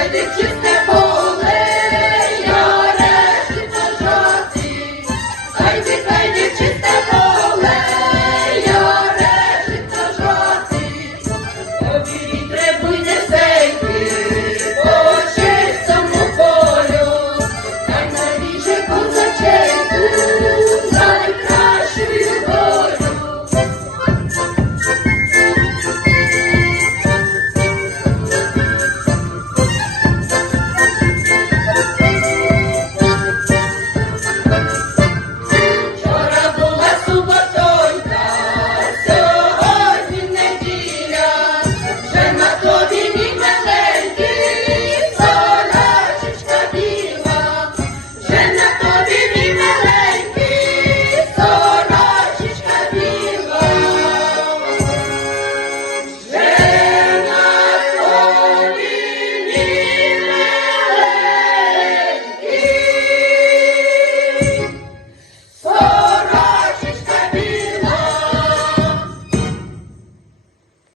Why did you?